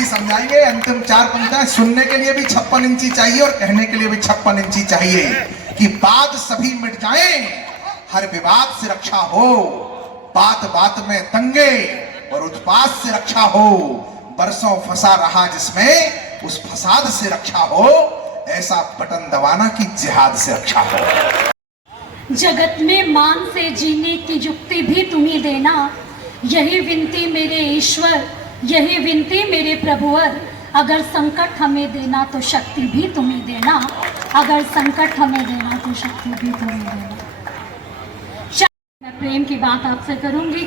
खाली समझाएंगे। अंतिम 4 पंक्तियां सुनने के लिए भी 56 इंची चाहिए और कहने के लिए भी 56 इंची चाहिए कि बाद सभी मिट जाएं, हर विवाद से रक्षा हो, बात बात में दंगे और उत्पात से रक्षा हो, बरसों फंसा रहा जिसमें उस फसाद से रक्षा हो, ऐसा बटन दबाना की जिहाद से रक्षा हो। जगत में मान से जीने की युक्ति भी तुम्ही देना, यही विनती मेरे ईश्वर, यही विनती मेरे प्रभुवर। अगर संकट हमें देना तो शक्ति भी तुम्ही देना, अगर संकट हमें देना तो शक्ति भी तुम्ही देना। मैं प्रेम की बात आपसे करूंगी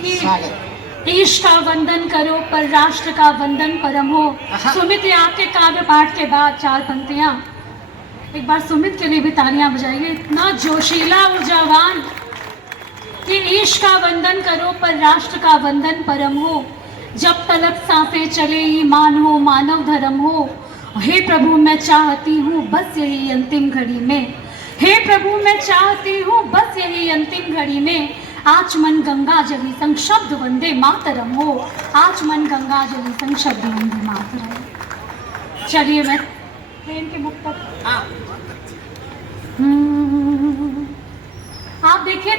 कि ईश का वंदन करो पर राष्ट्र का वंदन परम हो। सुमित आपके काव्य पाठ के बाद 4 पंक्तियां, एक बार सुमित के लिए भी तालियां बजाइए। इतना जोशीला ऊर्जावान कि ईश का वंदन करो पर राष्ट्र का वंदन परम हो, जब तलक सांसें चले ईमान हो मानव धर्म हो। हे प्रभु मैं चाहती हूँ बस यही अंतिम घड़ी में, हे प्रभु मैं चाहती हूँ बस यही अंतिम घड़ी में, आचमन गंगा जली संग शब्द वंदे मातरम हो, आचमन गंगा जली संग शब्द वंदे मातरम। चलिए मैं प्रेम के मुख तक आप देखिए,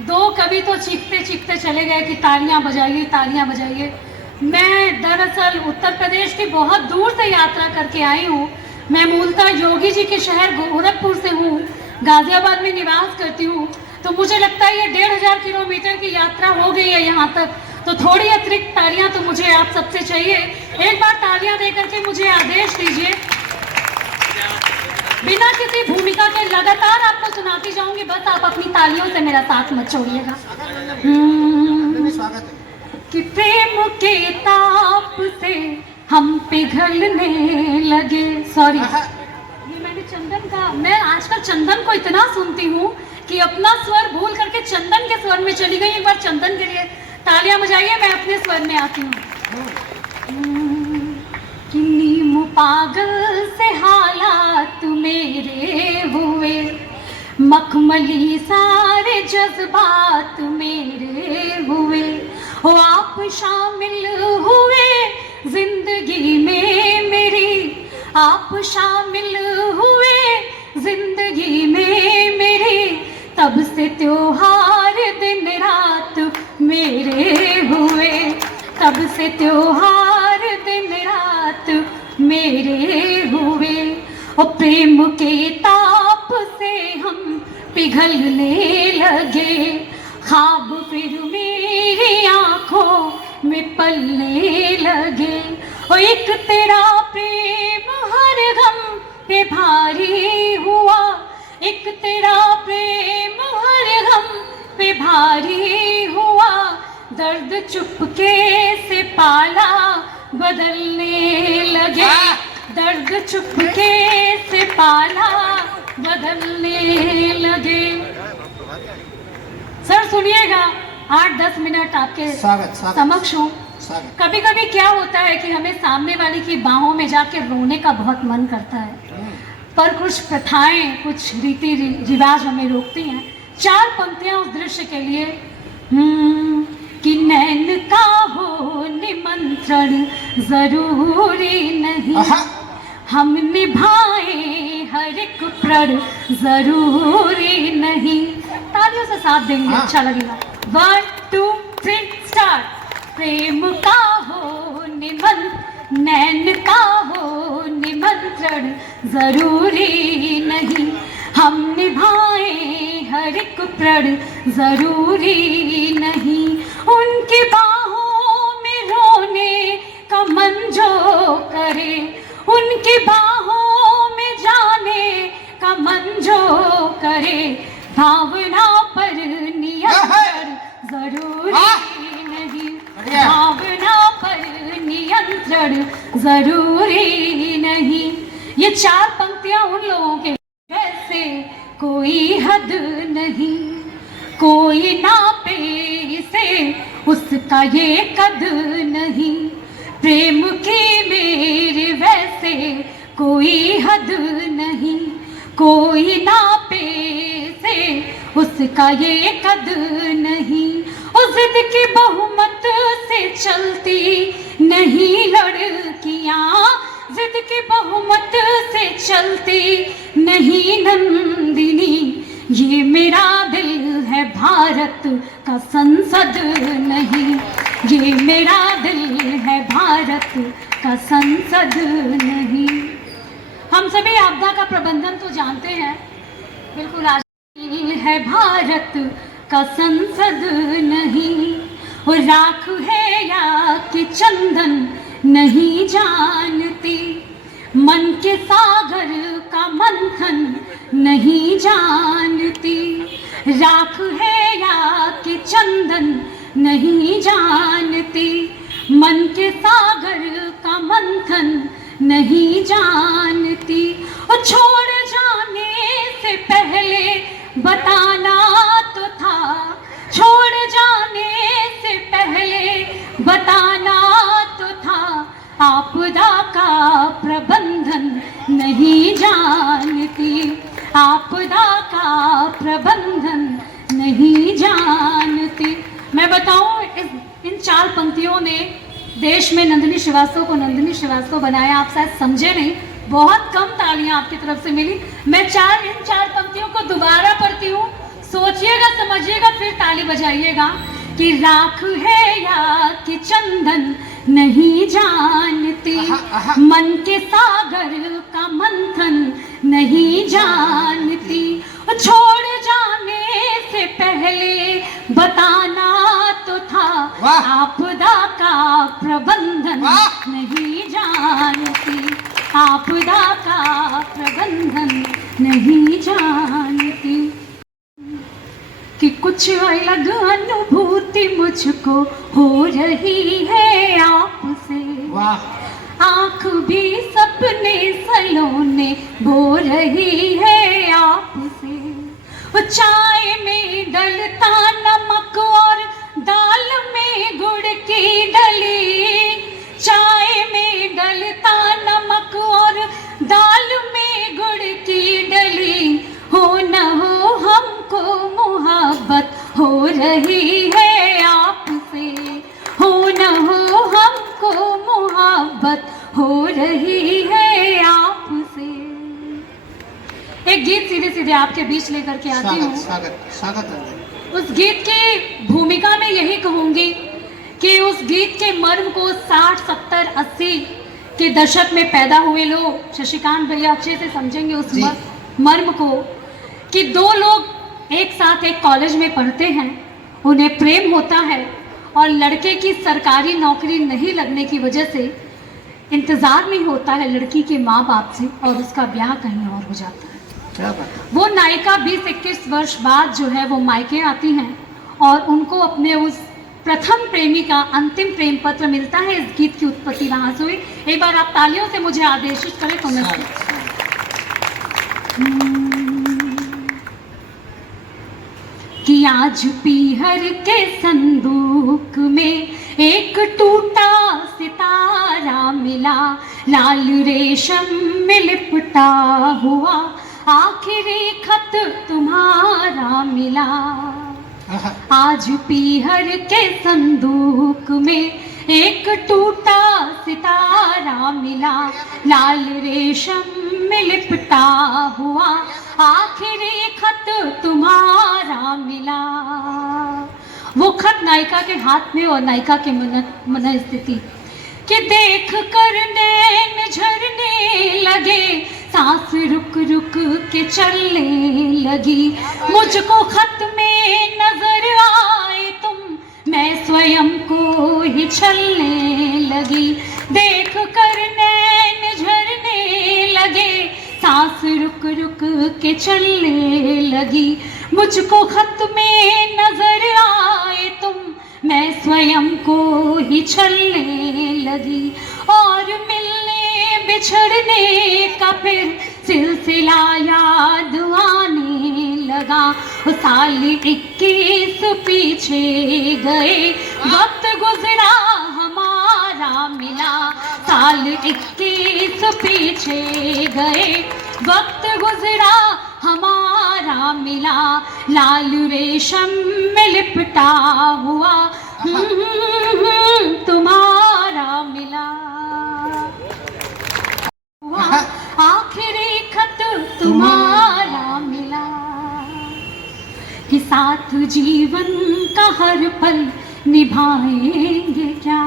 2 कवि तो चीखते चीखते चले गए कि तालियां बजाइए तालियां बजाइए। मैं दरअसल उत्तर प्रदेश की बहुत दूर से यात्रा करके आई हूँ। मैं मूलतः योगी जी के शहर गोरखपुर से हूँ, गाजियाबाद में निवास करती हूँ। तो मुझे लगता है ये 1500 किलोमीटर की यात्रा हो गई है यहाँ तक, तो थोड़ी अतिरिक्त तालियां तो मुझे आप सबसे चाहिए। एक बार तालियां दे करके मुझे आदेश दीजिए। बिना किसी भूमिका के लगातार आपको सुनाती जाऊंगी, बस आप अपनी तालियों से मेरा साथ मत छोड़िएगा। कि प्रेम के ताप से हम पिघलने लगे। सॉरी, ये मैंने चंदन का, मैं आजकल चंदन को इतना सुनती हूँ कि अपना स्वर भूल करके चंदन के स्वर में चली गई। एक बार चंदन के लिए तालियां बजाइए, मैं अपने स्वर में आती हूँ। कि नीम पागल से हालात मेरे हुए, मखमली सारे जज्बात मेरे हुए, ओ आप शामिल हुए जिंदगी में मेरी, आप शामिल हुए जिंदगी में मेरी, तब से त्योहार दिन रात मेरे हुए, तब से त्योहार दिन रात मेरे हुए। और प्रेम के ताप से हम पिघलने लगे, ख्वाब फिर मेरी आंखों में पलने लगे। और एक तेरा प्रेम हर गम पे भारी हुआ, एक तेरा प्रेम हर गम पे भारी हुआ, दर्द चुपके से पाला बदलने लगे, दर्द चुपके से पाला बदलने लगे। सर सुनिएगा, 8-10 मिनट आपके समक्ष हूँ। कभी कभी क्या होता है कि हमें सामने वाले की बाहों में जाके रोने का बहुत मन करता है, पर कुछ प्रथाएं, कुछ रीति रिवाज हमें रोकती हैं। 4 पंक्तियां उस दृश्य के लिए। कि नैन का हो निमंत्रण जरूरी नहीं, हम निभाए हर एक प्रण जरूरी नहीं। तालियों से साथ देंगे, अच्छा लगेगा। 1 2 3 स्टार्ट। प्रेम का हो निमंत्रण, नैन का हो निमंत्रण जरूरी नहीं, हम निभाए हर एक प्रण जरूरी नहीं। उनकी बाहों में रोने का मन जो करे, उनकी बाहों में जाने का मन जो करे, भावना पर नियंत्रण जरूरी नहीं, भावना पर नियंत्रण जरूरी नहीं। ये 4 पंक्तियां उन लोगों के वैसे कोई हद नहीं, कोई नापे इसे उसका ये कद नहीं। प्रेम की मेरे वैसे कोई हद नहीं, कोई नापे से उसका ये कद नहीं। उस जिद की बहुमत से चलती नहीं लड़कियां, जिद की बहुमत से चलती नहीं नंदिनी। ये मेरा दिल है भारत का संसद नहीं, ये मेरा दिल है भारत का संसद नहीं। हम सभी आपदा का प्रबंधन तो जानते हैं, बिल्कुल आज है भारत का संसद नहीं। वो राख है या कि चंदन नहीं जानती, मन के सागर का मंथन नहीं जानती। राख है या कि चंदन नहीं जानती, मन के सागर का मंथन नहीं जानती। और छोड़ जाने से पहले बताना तो था, छोड़ जाने से पहले बताना तो था। आपदा का प्रबंधन नहीं जानती, आपदा का प्रबंधन नहीं जानती। मैं बताऊं, इन 4 पंक्तियों ने देश में नंदिनी श्रीवास्तव को नंदिनी श्रीवास्तव बनाया। आप शायद समझे नहीं, बहुत कम तालियां आपकी तरफ से मिली। मैं इन 4 पंक्तियों को दोबारा पढ़ती हूँ, सोचिएगा, समझिएगा, फिर ताली बजाइएगा। कि राख है या कि चंदन नहीं जानती, मन के सागर का मंथन नहीं जानती। छोड़ जाने से पहले बताना तो था, आपदा का प्रबंधन नहीं जानती, आपदा का प्रबंधन नहीं जानती। कि कुछ अलग अनुभूति मुझको हो रही है आपसे, आँख भी सपने सलोने बो रही है आपसे। वो चाय में डलता नमक और दाल में गुड़ की डली, चाय में डलता नमक और दाल में गुड़ की डली। हो न हो हमको मोहब्बत हो रही है आपसे, हो न हो हमको मोहब्बत हो रही है आपसे। एक गीत सीधे सीधे आपके बीच लेकर के आती हूँ। स्वागत। उस गीत की भूमिका में यही कहूंगी कि उस गीत के मर्म को 60, 70, 80 के दशक में पैदा हुए लोग, शशिकांत भैया अच्छे से समझेंगे उस मर्म को। कि 2 लोग एक साथ एक कॉलेज में पढ़ते हैं, उन्हें प्रेम होता है और लड़के की सरकारी नौकरी नहीं लगने की वजह से इंतज़ार नहीं होता है लड़की के माँ बाप से और उसका ब्याह कहीं और हो जाता है। क्या बात है? वो नायिका 20-21 वर्ष बाद जो है वो मायके आती हैं और उनको अपने उस प्रथम प्रेमी का अंतिम प्रेम पत्र मिलता है। इस गीत की उत्पत्ति वहाँ से हुई। एक बार आप तालियों से मुझे आदेशित करें तो मैं कि आज पीहर के संदूक में एक टूटा सितारा मिला, लाल रेशम में लिपटा हुआ आखिरी खत तुम्हारा मिला। आज पीहर के संदूक में एक टूटा सितारा मिला, लाल रेशम में लिपटा हुआ आखिरी खत तुम्हारा मिला। वो खत नायिका के हाथ में और नायिका के मन स्थिति कि देख कर नैन झरने लगे, सांस रुक रुक के चलने लगी। मुझको खत में नजर आए तुम, मैं स्वयं को ही छलने लगी। देख कर नैन झरने लगे, सांस रुक रुक के चलने लगी। मुझको खत में नजर आए तुम, मैं स्वयं को ही छलने लगी। और मिलने बिछड़ने का फिर सिलसिला याद आने लगा। साल 21 पीछे गए, वक्त गुजरा हमारा मिला। साल 21 पीछे गए, वक्त गुजरा हमारा मिला। लाल रेशम में लिपटा हुआ जीवन का हर पल निभाएंगे क्या,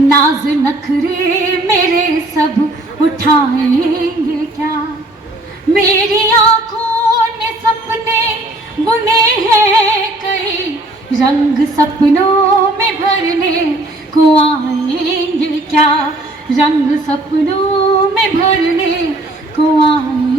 नाज नखरे मेरे सब उठाएंगे क्या। मेरी आंखों ने सपने बुने हैं कई, रंग सपनों में भरने को आएंगे क्या, रंग सपनों में भरने को आएंगे